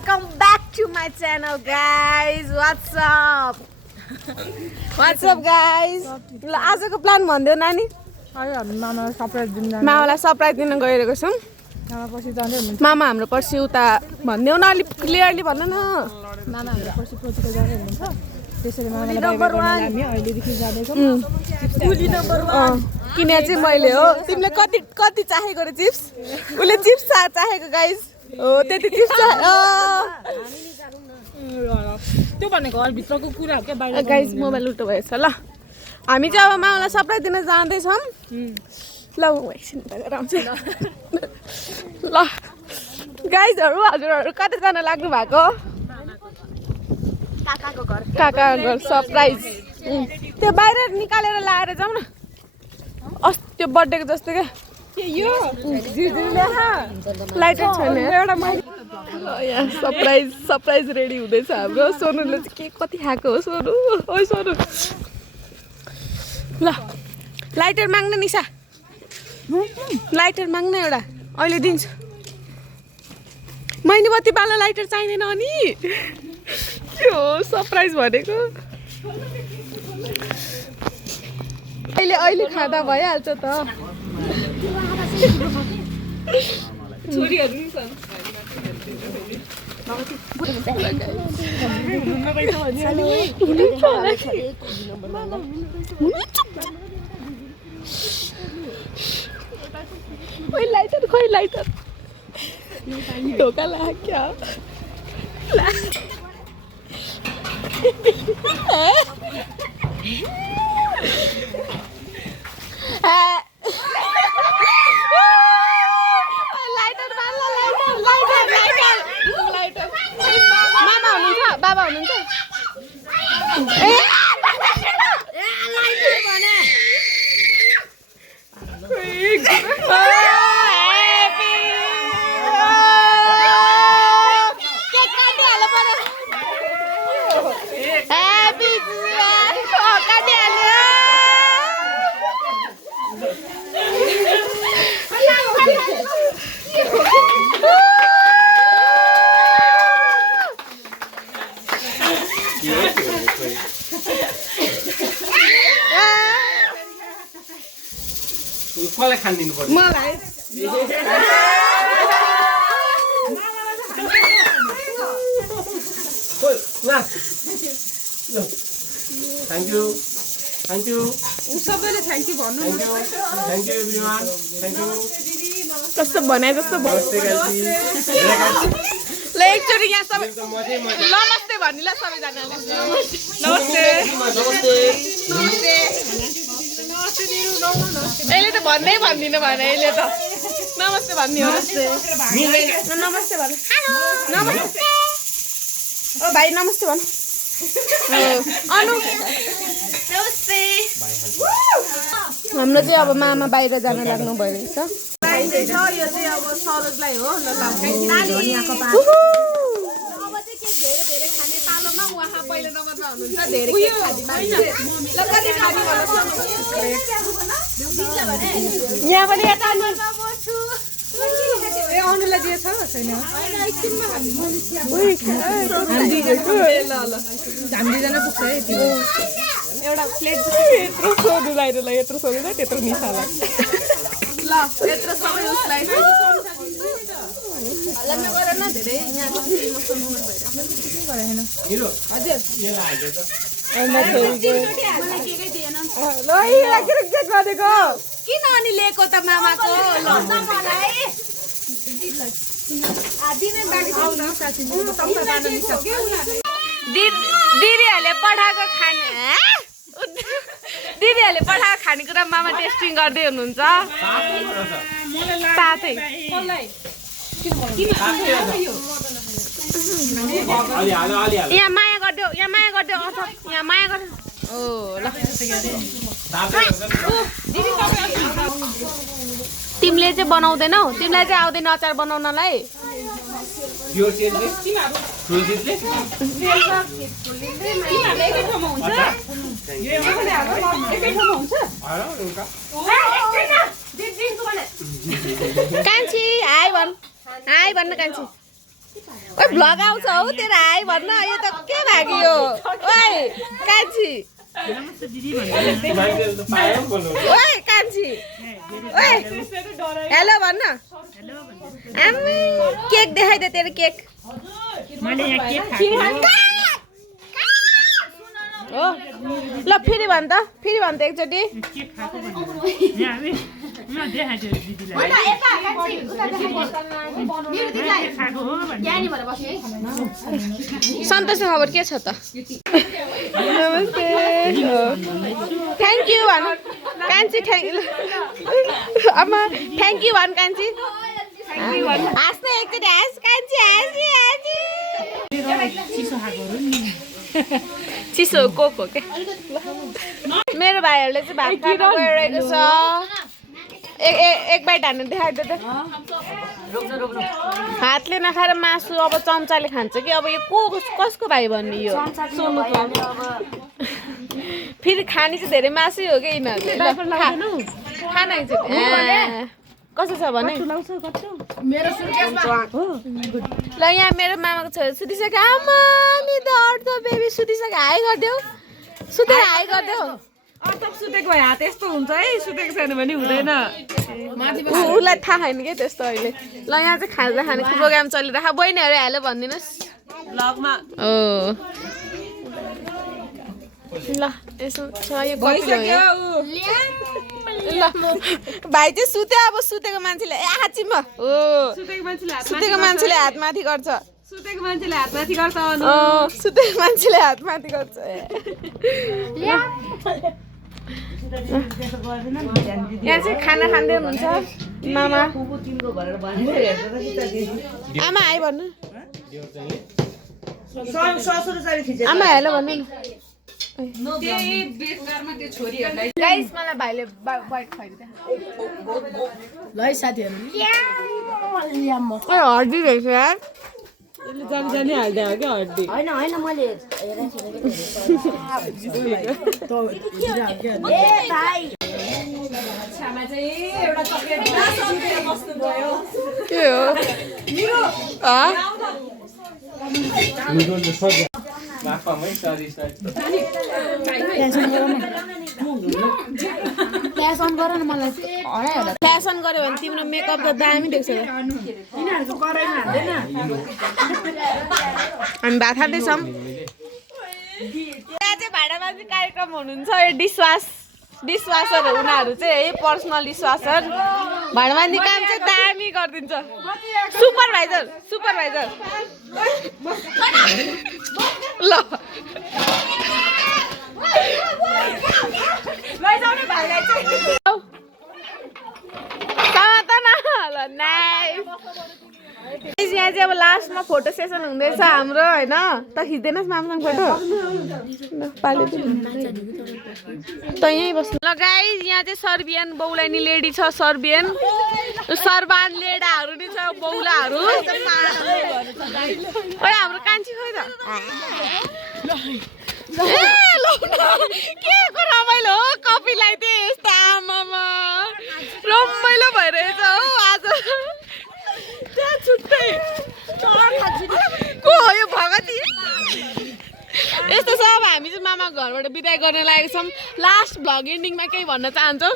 Welcome back to my channel, guys. What's up? What's up, guys? ल आजको plan भन्दियो नानी? मामालाई surprise दिन जाने। मामालाई सरप्राइज दिन गइरहेको छौं। मामा पछि जाँदै हुनुहुन्छ। मामा हाम्रो पर्सि उता भन्दियो न अलि क्लियरली भन्न न। मामा हाम्रो पर्सि प्रोजेक्ट जाँदै हुनुहुन्छ। त्यसैले मामालाई नम्बर 1 हामी अहिले देखि जाँदै छौं। गुली नम्बर 1 किने चाहिँ मैले हो। तिमीले कति चाहेको रे चिप्स? उले चिप्स चाहेको गाइस। हो त्यति चिप्स त्यो भनेको घर भित्रको कुरा हो के बाहिर गाइस मोबाइल उल्टो भएछ ल। हामी चाहिँ अब मामालाई सरप्राइज दिन जाँदै छौं। ल म एकछिन गएर आउँछु ल। गाइसहरु हजुरहरु कता जान लाग्नु भएको? काकाको घर। काकाको घर सरप्राइज। त्यो बाहिर निकालेर लाएर जाऊ न। त्यो बर्थडेको जस्तो के यो लाइटर छैन एउटा सरप्राइज रेडी हुँदैछ हाम्रो। सोनुले चाहिँ के कति खाएको हो सोनु? ओइ सोनु ल लाइटर माग्न निशा। लाइटर माग्न एउटा अहिले दिन्छु। मैनी बत्ती बाल्न लाइटर चाहिँदैन अनि के हो सरप्राइज भनेको? अहिले खाँदा भइहाल्छ त। छोरीहरु नि छन्। खोइ लाइटर ढोका लाग्यो क्या? मामा हुनुहुन्छ? बाबा हुनुहुन्छ? मलाई खान दिनु पर्छ मलाई थ्याङ्क यू सबैले थ्याङ्क यू भन्नु। Thank you everyone. Thank you. कस्तो भने जस्तो भयो। ल एकचोटि यहाँ सबै नमस्ते भन्नु ल सबैजनाले। नमस्ते नमस्ते। अहिले त भन्नै भन्दिनँ भने अहिले त नमस्ते भन्ने हो। नमस्ते भन्नु। नमस्ते ओ भाइ नमस्ते भन्नु। अनु नमस्ते। हाम्रो चाहिँ अब मामा बाहिर जान लाग्नु भइरहेछ। यो चाहिँ अब सरोजलाई हो। ल धनियाको पात। अब चाहिँ केक धेरै धेरै खाने पालोमा उहाँ पहिलो नम्बरमा हुनुहुन्छ। धेरै केक खाने मान्छे। ल कति खाने भन्नुहोस् न। यहाँ पनि यता ए अनुलाई दिएछ छैन? हामीजना पुग्छ है एउटा प्लेट। यत्रो सोध्नु बाहिर ल यत्रो सोध्नु त्यत्रो निशा लाग्छ। ल यत्रो सबै उसलाई हल्ला नगर न धेरै यहाँ इमोसन हुनु भइरहेको हजुर। किन अनि लिएको त मामाको? दिदीहरूले पठाएको खानेकुरा मामा टेस्टिङ गर्दै हुनुहुन्छ। साथै यहाँ माया गरिदेऊ यहाँ माया गरिदेऊ। ओ ल तिमीले चाहिँ बनाउँदैनौ? तिमीलाई चाहिँ आउँदैन अचार बनाउनलाई? कान्छी हाई भन्। हाई भन्न कान्छी। ओइ भ्लग आउँछ हौ तेरो आइ भन्न यो त के भाग्यो ओइ कान्छी मान्छेले त पायो बोल्नु ओइ कान्छी ओइ हेलो भन्न आम्मै केक देखाइदे तेरो केक मैले यहाँ केक खाएको हो ल फेरि भन् त एकचोटि केक खाएको यहाँ म देखाइदियो दिदीलाई खाएको हो सन्तोषको खबर के छ त नमस्ते थ्याङ्क यू भन कान्छी आमा थ्याङ्क यू भन कान्छी हाँस्ने एकचोटि हाँस कान्छी चिसो कोक हो क्या मेरो भाइहरूले चाहिँ भात खानु गइरहेको छ एक बाइट हान्नु देखाइदियो त हातले नखाएर मासु अब चम्चाले खान्छ कि अब यो कसको भाइ भन्ने यो फेरि खाने चाहिँ धेरै मासु हो क्या यिनीहरूले खाना कसो छ भने ल यहाँ मेरो मामाको छोरा सुतिसक्यो आमा नि त अर्थ बेबी सुतिसक्यो हाई गरिदेऊ सुतेर हाई गरिदेऊ सुतेको भए हात यस्तो हुन्छ है सुतेको छैन भने हुँदैन उसलाई थाहा छैन क्या त्यस्तो अहिले ल यहाँ चाहिँ खाजा खानेको प्रोग्राम चलिरहेको बहिनीहरू हाल्यो भनिदिनुहोस् ब्लगमा ल यसो छ यो ल भाइ चाहिँ सुत्यो अब सुतेको मान्छेले आँचीमा हो सुतेको मान्छेले हात माथि गर्छ सुतेको मान्छेले हात माथि गर्छ सुतेको मान्छेले हात माथि गर्छ यहाँ चाहिँ खाना खाँदै हुनुहुन्छ मामा आमा आइ भन्नु आमा हेलो भन्नु गाइस मलाई भाइले बाइक खुवाइदियो हड्डी रहेछ यार जानी हाल्दै हो क्या हड्डी होइन मैले के हो माफमै सरी प्यासन गर न मलाई फ्यासन गर्यो भने तिम्रो मेकअप त दामी देख्छ हामी भात खाँदैछौँ त्यहाँ चाहिँ भाँडामाजी कार्यक्रम हुनुहुन्छ यो डिसवासर उनीहरू चाहिँ है पर्सनल डिसवासर भाँडामाजी काम चाहिँ दामी गरिदिन्छ सुपरभाइजर ल लैजाउने भाइलाई चाहिँ यहाँ चाहिँ अब लास्टमा फोटो सेसन हुँदैछ हाम्रो होइन त खिच्दैनस् मामसँग फोटो त यहीँ बस्नु ल गाइस यहाँ चाहिँ सर्बियन बौलानी लेडी छ सर्बियन सर्बान लेडाहरू नि छ बौलाहरू हाम्रो कान्छी खोइ त के को रमाइलो हो कपीलाई चाहिँ यस्तो आमामा रमाइलो भइरहेछ हौ आज त्यहाँ छुट्टै को हो यो भगती यस्तो छ अब हामी चाहिँ मामा घरबाट बिदाई गर्न लागेको छौँ लास्ट भ्लग एन्डिङमा केही भन्न चाहन्छौ